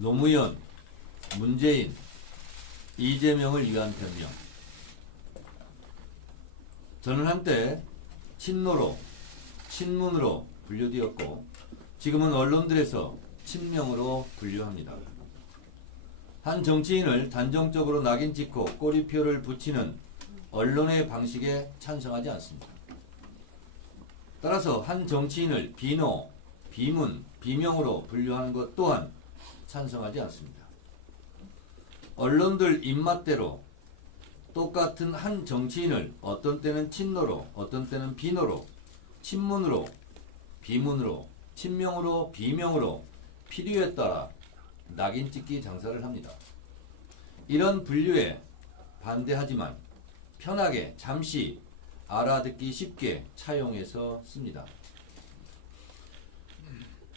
노무현, 문재인, 이재명을 위한 변명. 저는 한때 친노로, 친문으로 분류되었고 지금은 언론들에서 친명으로 분류합니다. 한 정치인을 단정적으로 낙인 찍고 꼬리표를 붙이는 언론의 방식에 찬성하지 않습니다. 따라서 한 정치인을 비노, 비문, 비명으로 분류하는 것 또한 찬성하지 않습니다. 언론들 입맛대로 똑같은 한 정치인을 어떤 때는 친노로, 어떤 때는 비노로, 친문으로, 비문으로, 친명으로, 비명으로 필요에 따라 낙인 찍기 장사를 합니다. 이런 분류에 반대하지만 편하게 잠시 알아듣기 쉽게 차용해서 씁니다.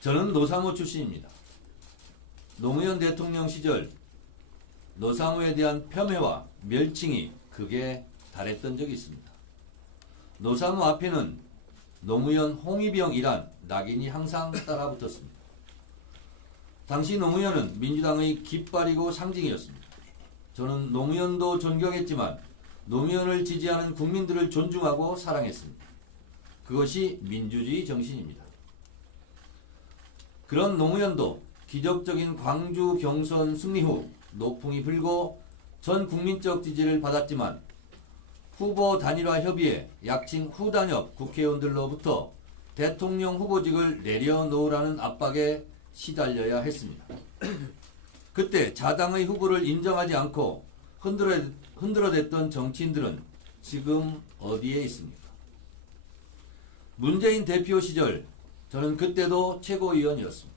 저는 노사모 출신입니다. 노무현 대통령 시절 노사모에 대한 폄훼와 멸칭이 극에 달했던 적이 있습니다. 노사모 앞에는 노무현 홍위병이란 낙인이 항상 따라붙었습니다. 당시 노무현은 민주당의 깃발이고 상징이었습니다. 저는 노무현도 존경했지만 노무현을 지지하는 국민들을 존중하고 사랑했습니다. 그것이 민주주의 정신입니다. 그런 노무현도 기적적인 광주 경선 승리 후 노풍이 불고 전 국민적 지지를 받았지만 후보 단일화 협의회 약칭 후단협 국회의원들로부터 대통령 후보직을 내려놓으라는 압박에 시달려야 했습니다. 그때 자당의 후보를 인정하지 않고 흔들어댔던 정치인들은 지금 어디에 있습니까? 문재인 대표 시절 저는 그때도 최고위원이었습니다.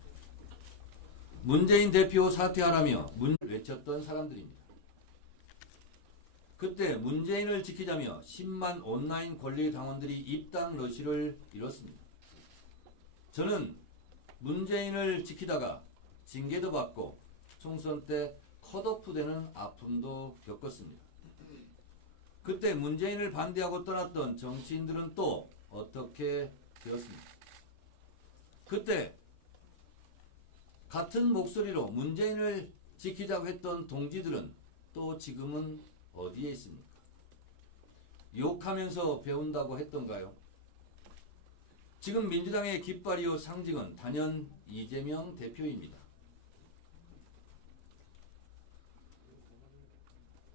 문재인 대표 사퇴하라며 외쳤던 사람들입니다. 그때 문재인을 지키자며 10만 온라인 권리 당원들이 입당 러시를 이뤘습니다. 저는 문재인을 지키다가 징계도 받고 총선 때 컷오프되는 아픔도 겪었습니다. 그때 문재인을 반대하고 떠났던 정치인들은 또 어떻게 되었습니까? 그때 같은 목소리로 문재인을 지키자고 했던 동지들은 또 지금은 어디에 있습니까? 욕하면서 배운다고 했던가요? 지금 민주당의 깃발이요 상징은 단연 이재명 대표입니다.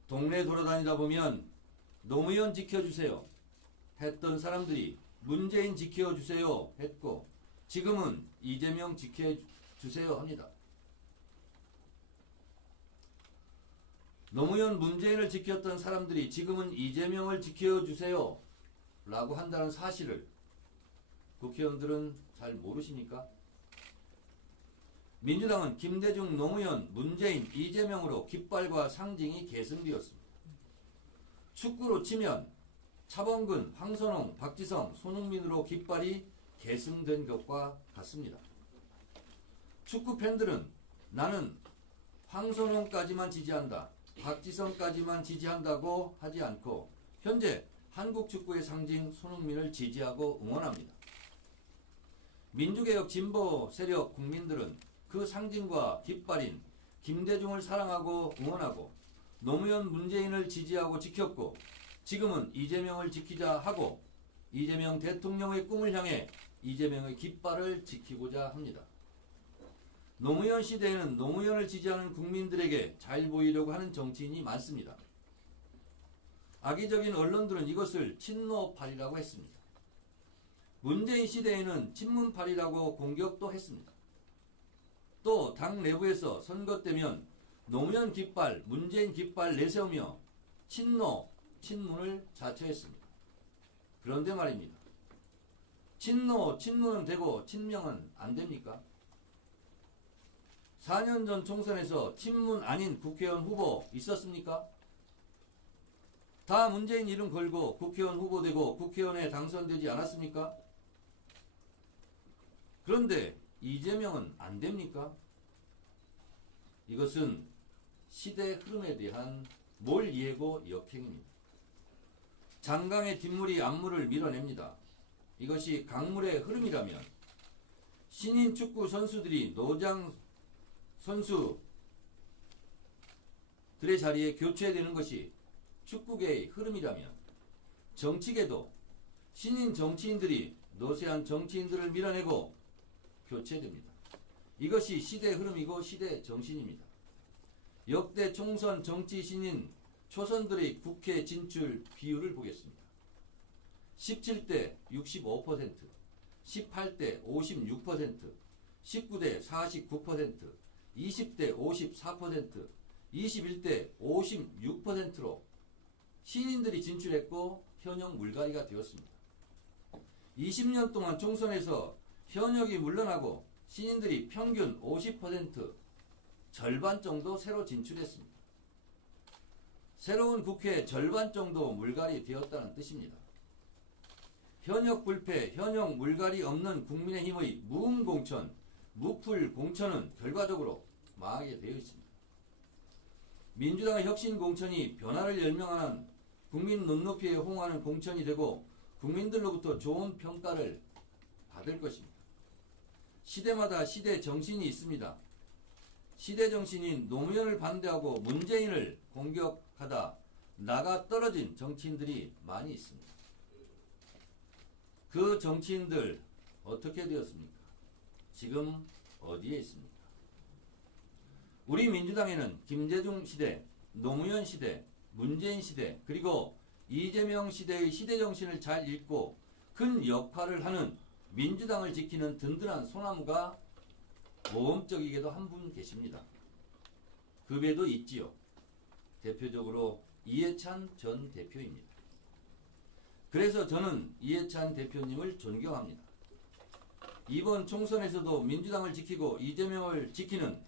동네 돌아다니다 보면 노무현 지켜주세요 했던 사람들이 문재인 지켜주세요 했고 지금은 이재명 지켜주세요 합니다. 노무현 문재인을 지켰던 사람들이 지금은 이재명을 지켜주세요 라고 한다는 사실을 국회의원들은 잘 모르십니까? 민주당은 김대중, 노무현, 문재인, 이재명으로 깃발과 상징이 계승되었습니다. 축구로 치면 차범근, 황선홍, 박지성, 손흥민으로 깃발이 계승된 것과 같습니다. 축구 팬들은 나는 황선홍까지만 지지한다, 박지성까지만 지지한다고 하지 않고 현재 한국 축구의 상징 손흥민을 지지하고 응원합니다. 민주개혁 진보 세력 국민들은 그 상징과 깃발인 김대중을 사랑하고 응원하고 노무현 문재인을 지지하고 지켰고 지금은 이재명을 지키자 하고 이재명 대통령의 꿈을 향해 이재명의 깃발을 지키고자 합니다. 노무현 시대에는 노무현을 지지하는 국민들에게 잘 보이려고 하는 정치인이 많습니다. 악의적인 언론들은 이것을 친노파리라고 했습니다. 문재인 시대에는 친문파리라고 공격도 했습니다. 또 당 내부에서 선거 때면 노무현 깃발, 문재인 깃발 내세우며 친노, 친문을 자처했습니다. 그런데 말입니다. 친노, 친문은 되고 친명은 안 됩니까? 4년 전 총선에서 친문 아닌 국회의원 후보 있었습니까? 다 문재인 이름 걸고 국회의원 후보 되고 국회의원에 당선되지 않았습니까? 그런데 이재명은 안 됩니까? 이것은 시대 흐름에 대한 몰예고 역행입니다. 장강의 뒷물이 앞물을 밀어냅니다. 이것이 강물의 흐름이라면 신인 축구 선수들이 노장 선수들의 자리에 교체되는 것이 축구계의 흐름이라면 정치계도 신인 정치인들이 노쇠한 정치인들을 밀어내고 교체됩니다. 이것이 시대의 흐름이고 시대의 정신입니다. 역대 총선 정치 신인 초선들의 국회 진출 비율을 보겠습니다. 17대 65%, 18대 56%, 19대 49%, 20대 54%, 21대 56%로 신인들이 진출했고 현역 물갈이가 되었습니다. 20년 동안 총선에서 현역이 물러나고 신인들이 평균 50% 절반 정도 새로 진출했습니다. 새로운 국회 절반 정도 물갈이 되었다는 뜻입니다. 현역 불패, 현역 물갈이 없는 국민의힘의 무음공천, 무풀공천은 결과적으로 망하게 되어 있습니다. 민주당의 혁신공천이 변화를 열명하는 국민 눈높이에 호응하는 공천이 되고 국민들로부터 좋은 평가를 받을 것입니다. 시대마다 시대 정신이 있습니다. 시대 정신인 노무현을 반대하고 문재인을 공격하다 나가 떨어진 정치인들이 많이 있습니다. 그 정치인들 어떻게 되었습니까? 지금 어디에 있습니까? 우리 민주당에는 김대중 시대, 노무현 시대, 문재인 시대, 그리고 이재명 시대의 시대 정신을 잘 읽고 큰 역할을 하는 민주당을 지키는 든든한 소나무가 모험적이게도 한 분 계십니다. 그 배도 있지요. 대표적으로 이해찬 전 대표입니다. 그래서 저는 이해찬 대표님을 존경합니다. 이번 총선에서도 민주당을 지키고 이재명을 지키는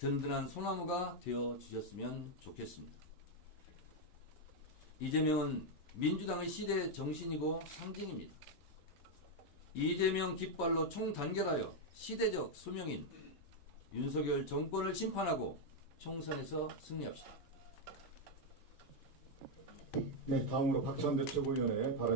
든든한 소나무가 되어주셨으면 좋겠습니다. 이재명은 민주당의 시대 정신이고 상징입니다. 이재명 깃발로 총단결하여 시대적 수명인 윤석열 정권을 심판하고 총선에서 승리합시다. 네, 다음으로 박찬대 최고위원의 발언